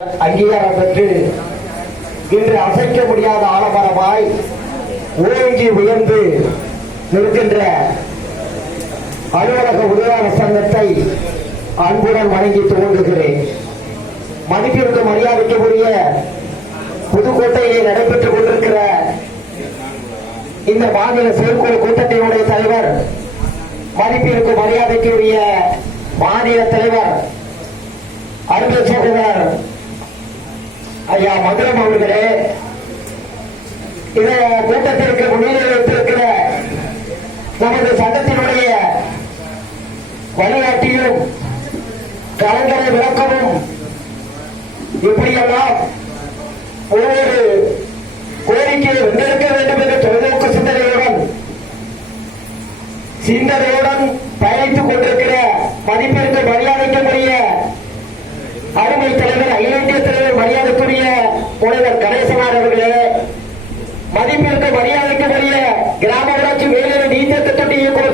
அங்கீகாரம் பெற்று இன்று அசைக்க முடியாத ஆலமரமாய் ஓங்கி உயர்ந்து நிற்கின்ற அலுவலக உதவியாளர் சங்கத்தை அன்புடன் வணங்கி துவங்குகிறேன். மதிப்பிற்கு மரியாதைக்குரிய புதுக்கோட்டையிலே நடைபெற்றுக் கொண்டிருக்கிற இந்த மாநில செயற்குழு கூட்டத்தினுடைய தலைவர் மதிப்பிற்கு மரியாதைக்குரிய மாநில தலைவர் அருமை சகோதரர் ஐயா மதுரம் அவர்களே இந்த கூட்டத்திற்கு முன்னிலை வைத்திருக்கிற நமது சட்டத்தினுடைய வழிகாட்டியும் கலங்கரை விளக்கமும் இப்படியெல்லாம் ஒவ்வொரு கோரிக்கையை வென்றெடுக்க Amen.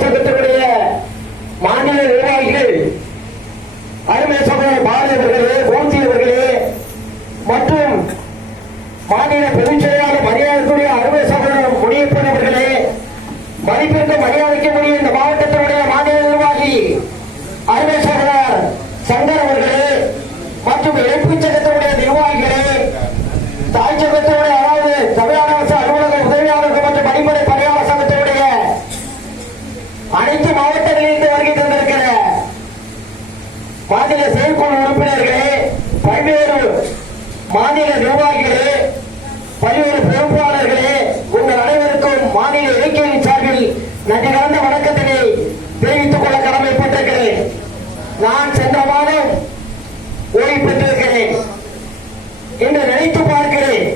மாநில செயற்குழு உறுப்பினர்களே பல்வேறு மாநில நிர்வாகிகளே பல்வேறு பொறுப்பாளர்களே உங்கள் அனைவருக்கும் மாநில இலக்கியின் சார்பில் நன்றி கலந்த வணக்கத்தினை தெரிவித்துக் கொள்ள கடமைப்பட்டிருக்கிறேன் நான் சென்ற மாதம் ஓய்வு பெற்றிருக்கிறேன் என்று நினைத்து பார்க்கிறேன்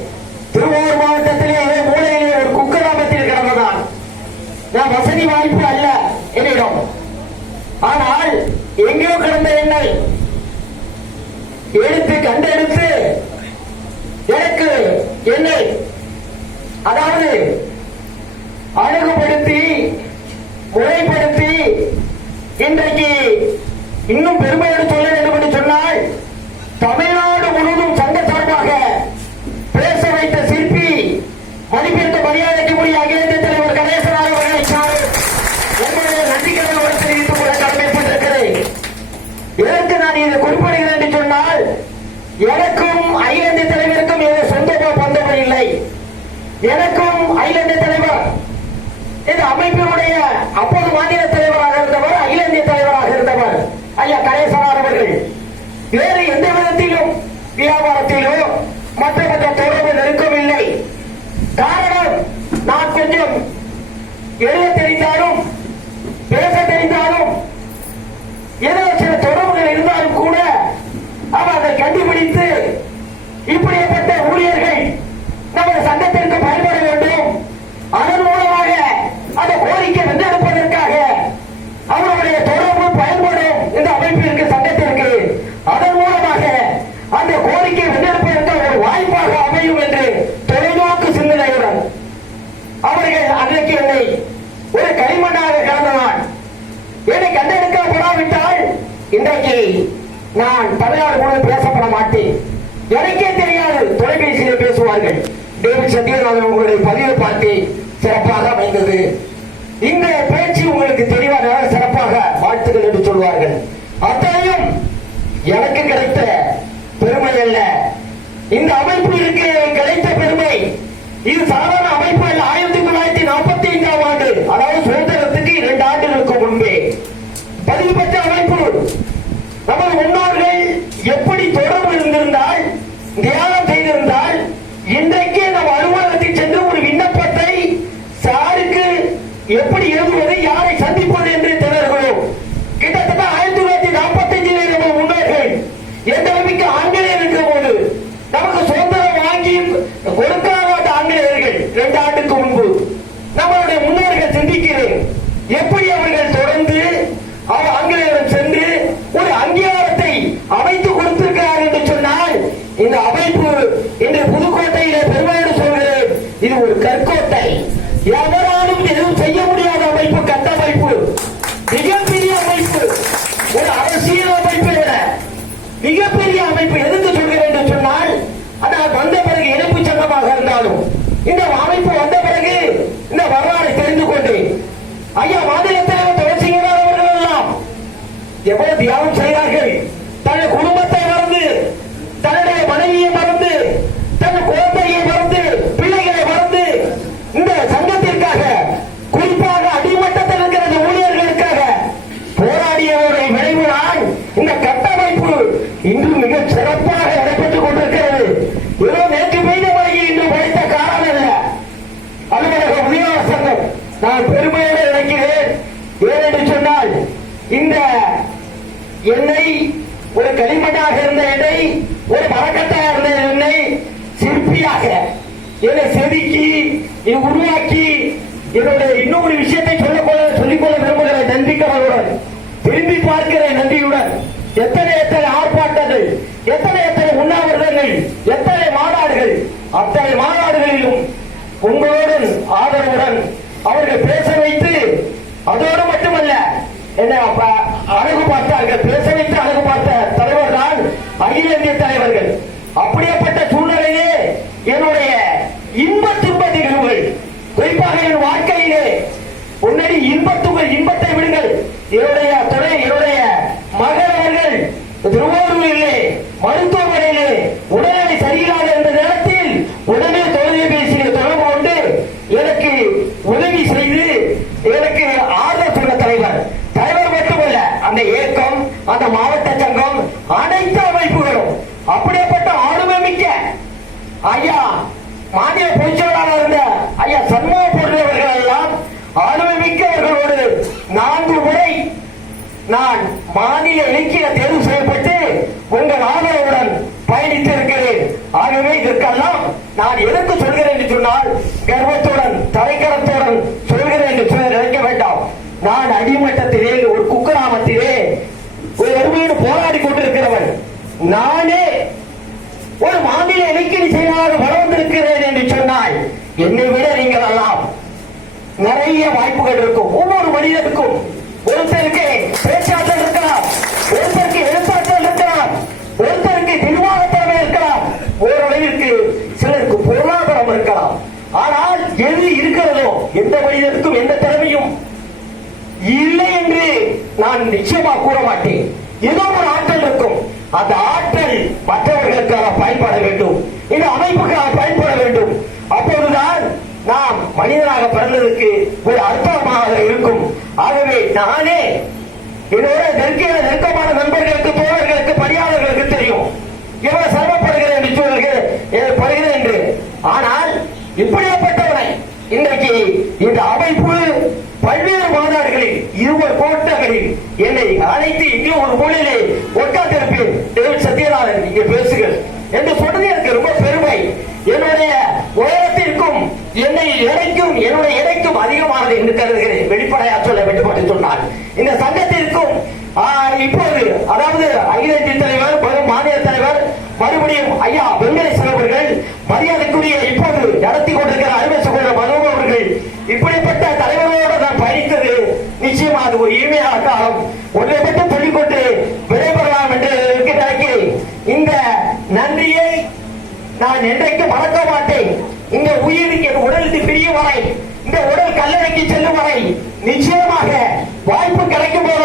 திருவாரூர் மாவட்டத்திலே ஏதோ மூலையிலே ஒரு குக்கிராமத்தில் கிடந்ததான் நான் வசதி வாய்ப்பு அல்ல என்னிடம் ஆனால் எங்கேயோ கிடந்த என்னை எடுத்து கண்டெடுத்து எனக்கு என்னை அதாவது அழகுபடுத்தி முறைப்படுத்தி இன்றைக்கு இன்னும் பெருமையோடு சொல்ல வேண்டும் என்று சொன்னால் தமிழ்நாடு முழுவதும் சங்க சார்பாக பேச வைத்த சிற்பி மதிப்பிற்கு மரியாதைக்குரிய அகில இந்திய தலைவர் கணேசனார் அவர்களை நான் என்னுடைய நன்றிகளை தெரிவித்துக் கொள்ள கடமைப்பட்டிருக்கிறேன் எதற்கு நான் இதை குறிப்பிடுகிறேன் என்று சொன்னால் எனக்கும் ஐலந்து தலைவருக்கும் ஏதோ சொந்தமோ பந்தமோ இல்லை. எனக்கும் ஐலந்து தலைவர். இந்த அமைப்பினுடைய அப்போது மாநில தலைவராக இருந்தவர் அகில தலைவராக இருந்தவர். ஐயா கணேசனார் அவர்கள். வேறு எந்த விதத்திலும் வியாபாரத்திலோ மற்ற மற்ற தொடர்பு நெருக்கமில்லை. காரணம் நான் கொஞ்சம் எழுபத்தி ஐந்தாயிரம் இன்றைக்கு நான் தமிழ்நாடு கூட பேசப்பட மாட்டேன். எனக்கே தெரியாது தொலைபேசியில் பேசுவார்கள். டேவிட் சத்யநாதன் உங்களுடைய பதிவை பார்த்து சிறப்பாக அமைந்தது. இந்த பேச்சு உங்களுக்கு தெளிவாக சிறப்பாக வாழ்த்துக்கள் என்று சொல்வார்கள். அத்தனையும் எனக்கு கிடைத்த பெருமை அல்ல. இந்த அமைப்பு இருக்கு கிடைத்த பெருமை. இது சாதாரண அமைப்பு அல்ல நமது முன்னோர்கள் எப்படி தொடர்பு இருந்திருந்தால் தியானம் செய்திருந்தால் இன்றைக்கு நம் அலுவலகத்தில் சென்று ஒரு விண்ணப்பத்தை சாருக்கு எப்படி எழுதுவது யாரை சந்திப்பது என்று திணறுகிறோம் கிட்டத்தட்ட ஆயிரத்தி தொள்ளாயிரத்தி நாற்பத்தி அஞ்சிலே நம்ம முன்னோர்கள் எந்த அளவுக்கு ஆங்கிலேயர் இருக்கிற போது நமக்கு சுதந்திரம் வாங்கி கொடுக்காத ஆங்கிலேயர்கள் இரண்டு ஆண்டுக்கு முன்பு. நம்மளுடைய முன்னோர்கள் சிந்திக்கிறேன் எப்படி அவர்கள் தொடர்ந்து அவர் இன்று புதுக்கோட்டையிலே பெருமையோடு சொல்கிறேன் இது ஒரு கற்கோட்டை. எவராலும் நான் பெருமையாக நினைக்கிறேன் ஏனென்று சொன்னால் இந்த எண்ணெய் ஒரு களிமண்ணாக இருந்த எண்ணெய் ஒரு மரக்கட்டாக இருந்த எண்ணெய் சிற்பியாக என்னை செதுக்கி இது உருவாக்கி என்னுடைய இன்னொரு விஷயத்தை சொல்லக்கொள்ள சொல்லிக்கொள்ள விரும்புகிற நன்றிக்கவர்களுடன் திரும்பி பார்க்கிற நன்றியுடன். எத்தனை எத்தனை ஆர்ப்பாட்டங்கள் எத்தனை எத்தனை உண்ணாவிரதங்கள் எத்தனை மாநாடுகள் அத்தனை மாநாடுகளிலும் உங்களுடன் ஆதரவுடன் அவர்கள் பேச வைத்து அதோடு மட்டுமல்ல என்ன அப்ப அழகு பார்த்தார்கள் பேச வைத்து அழகு பார்த்த தலைவர் தான் அகில இந்திய தலைவர்கள். அப்படியேப்பட்ட சூழ்நிலையிலே என்னுடைய இன்ப துன்ப நிகழ்வுகள் குறிப்பாக என் வாழ்க்கையிலே முன்னாடி இன்பத்துகள் இன்பத்தை விடுங்கள். என்னுடைய துணை என்னுடைய மகள் அவர்கள் திருவாரூரிலே மருத்துவமனையிலே உடல்நிலை சரியில்லாத என்ற நேரத்தில் உடனே தொலைபேசியில் தொடர்பு கொண்டு எனக்கு உதவி செய்து எனக்கு ஆறுதல் சொன்ன தலைவர் தலைவர் மட்டுமல்ல அந்த இயக்கம் அந்த மாவட்ட சங்கம் அனைத்து அமைப்புகளும் அப்படியேப்பட்ட ஆளுமை மிக்க ஐயா மாநில பொதுச்செயலாளர் இருந்த ஐயா சண்முக பொருளவர்கள் எல்லாம் ஆளுமை மிக்கவர்களோடு நான்கு முறை நான் மாநில இலக்கிய தேர்வு செய்யப்பட்டு உங்கள் ஆதரவுடன் பயணித்து இருக்கிறேன் ஆகவே இதற்கெல்லாம் நான் எதற்கு சொல்கிறேன் என்று சொன்னால் கர்வத்துடன் தலைக்கரத்துடன் சொல்கிறேன் என்று சொல்ல நினைக்க வேண்டாம். நான் அடிமட்டத்திலே ஒரு குக்கிராமத்திலே ஒரு எருமையோடு போராடி கொண்டிருக்கிறவன். நானே ஒரு மாநில இலக்கிய செயலாக வளர்ந்திருக்கிறேன் என்று சொன்னால் என்னை விட நீங்கள் எல்லாம் நிறைய வாய்ப்புகள் இருக்கும். ஒவ்வொரு மனிதனுக்கும் ஒருத்தருக்கு பேச்சாற்றல் இருக்கலாம் ஒருத்தருக்கு எழுத்தாற்றல் இருக்கலாம் ஒருத்தருக்கு நிர்வாக திறமை இருக்கலாம். ஓரளவிற்கு சிலருக்கு பொருளாதாரம் இருக்கலாம். ஆனால் எது இருக்கிறதோ எந்த மனிதனுக்கும் எந்த திறமையும் இல்லை என்று நான் நிச்சயமா கூற மாட்டேன். ஏதோ ஒரு ஆற்றல் இருக்கும். அந்த ஆற்றல் மற்றவர்களுக்காக பயன்பட வேண்டும். இந்த அமைப்புக்காக பயன்பட வேண்டும். அப்போதுதான் நாம் மனிதனாக பிறந்ததுக்கு ஒரு அர்த்தமாக இருக்கும். ஆகவே நானே என்னோட நெருக்கிய நெருக்கமான நண்பர்களுக்கு தோழர்களுக்கு பணியாளர்களுக்கு தெரியும். எவ்வளவு சிரமப்படுகிறேன் என்று சொல்கிறேன் படுகிறேன் என்று. ஆனால் இப்படியாப்பட்டவனை இன்றைக்கு இந்த அமைப்பு பல்வேறு இருவர் கோட்டங்களில் என்னை அழைத்து இங்கே ஒரு மூலையிலே உட்கார்ந்திருப்பேன் டேவிட் சத்யநாதன் இங்கே பேசுகள் என்று சொன்னது எனக்கு ரொம்ப பெருமை. என்னுடைய உயரத்திற்கும் என்னை எடைக்கும் என்னுடைய எடைக்கும் அதிகமானது என்று கருதுகிறேன். வெளிப்படையா சொல்ல வேண்டும் என்று சொன்னார். இந்த சங்கத்திற்கும் இப்போது அதாவது அகில இந்திய தலைவர் வரும் மாநில தலைவர் மறுபடியும் ஐயா வெங்கடேசன் அவர்கள் மரியாதைக்குரிய இப்போது நடத்த கொண்டிருக்கிற அருமை சகோதரர் மனோ அவர்கள் இப்படிப்பட்ட தலைவர்களோடு நான் பயணித்தது நிச்சயமா அது ஒரு இனிமையான காலம் ஒன்றை பற்றி சொல்லிக்கொண்டு விடைபெறலாம் என்று இருக்கிறேன் இந்த நன்றியை நான் என்றைக்கு மறக்க மாட்டேன். இந்த உயிருக்கு என் உடலுக்கு பிரிய வரை இந்த உடல் கல்லறைக்கு செல்லும் வரை நிச்சயமாக வாய்ப்பு கிடைக்கும் போது